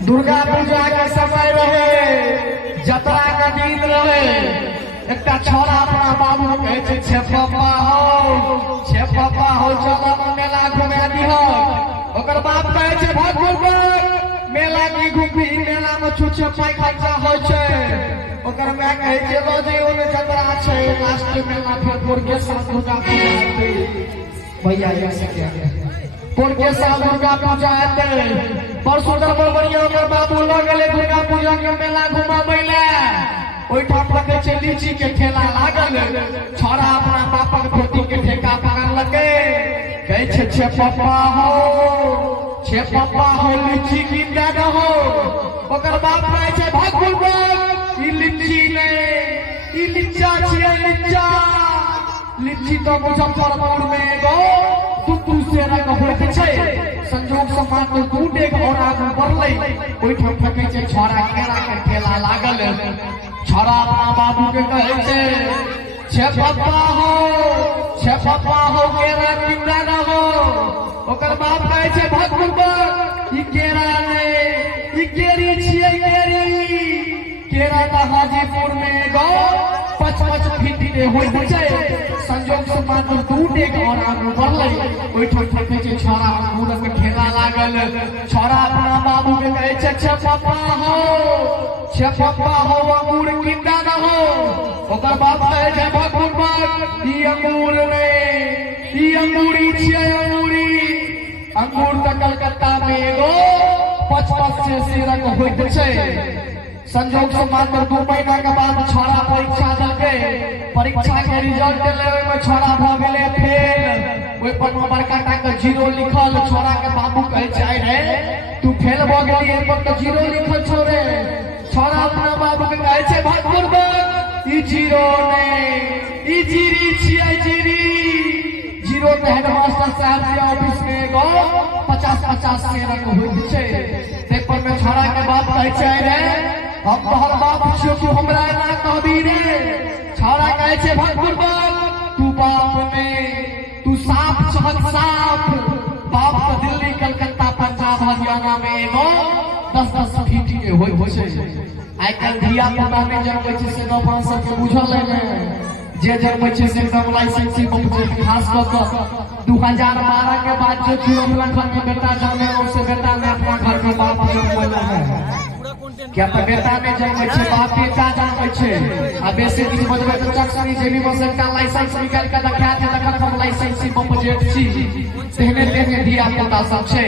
दुर्गा पूजा के समय रहे, जतरा का दिन रहे, एक छोरा अपना बाबू कहे छे पापा हो चलो मेला घुमा दिहो। ओकर बाप कहे भागो मेला की घूमी, मेला में छुछे पाई खर्चा हो छे। ओकर मैं कहे रोजे ओने जतरा छे, लास्ट मेला फिर पुरके साथ दुर्गा पूजा आते भैया ऐसे क्या पुरके साथ दुर्गा पूजा आते। परसों दर बढ़िया ओकर बाबू लग गए दुर्गा पूजा के मेला घुमाबे ले। ओइठाम लगे छे लीची के ठेला लागल, छोरा अपना बापक धोती के ठेका पकड़ लगे, कहे छे पापा हो लीची कीन दे दहो। ओकर बाप कहे छे भाग ई लीची ने ई लीचा छिए लीची तो मुजफ्फरपुर में गो तू से रंग होत छे। संजोग से मात्र तू देख और आगू बढ़ले, ओइठाम लगे छे छोरा केरा के ठेला लागल। छोरा अपना बाबू के कहे छे पापा हो केरा किंदा न हो। ओकर बाप कहे छे भाग ई केरा ने ई केरी छिए केरा त हाजीपुर में गो 5-5 फीट के होय छे। संजोग से मात्र दू डेग और आगू बढ़ले, ओइठाम कहे छे छोरा अंगूर के ठेला लागल। छोरा अपना बाबू के कहे छे पापा हो अंगूर किंदा न हो। ओकर बाप कहे छे भाग ई अंगूर ने ई अंगूरी छिए अंगूर त कलकत्ता में एगो 5-5-6 रंग होइत छे। संजोग से मात्र 2 महीना के बाद छोरा परीक्षा देलके, परीक्षा के रिजल्ट ले में छोरा भ गेले फेल। ओइ पर बड़का टा के 0 लिखल। छोरा के बाबू कहे छै रे तू फेल भ गेली, ए पर तो 0 लिखल छौ रे। छोरा अपना बाबू के कहे छै भाग ई 0 ने ई जीरी छिए जीरो तो हेडमास्टर साहब के ऑफिस में गो 50-50 से रंग होइत छे। पेपर में छोरा के बाप कहे छै रे हम तोहर बाप छियो, तू हमरा ना कहबी रे। छोरा कहे छै भाग तू बाप ने तू साफ बाप तो दिल्ली कलकत्ता पंजाब हरियाणा में एगो 10-10 फीट के होइत छे। आइ काल्हि धिया पुता में जन्मै छै से अपन सबके बुझल है जे जन्मै छै से एकदम लाइसेंसी बम खास कर 2012 के बाद जो चुरम रखन के बेटा जन्मे उससे बेटा ने अपना घर के बाप जन्मै है। क्या तो बेटा ने जन्मै छै बाप बेटा जन्मै छै। आ बेसी किछ बजबै त चक्सनी जेबी में से का लाइसेंस निकाल के देखा दे तखन हम लाइसेंसी बम जेट छी। तेहने धिया पुता सब छै।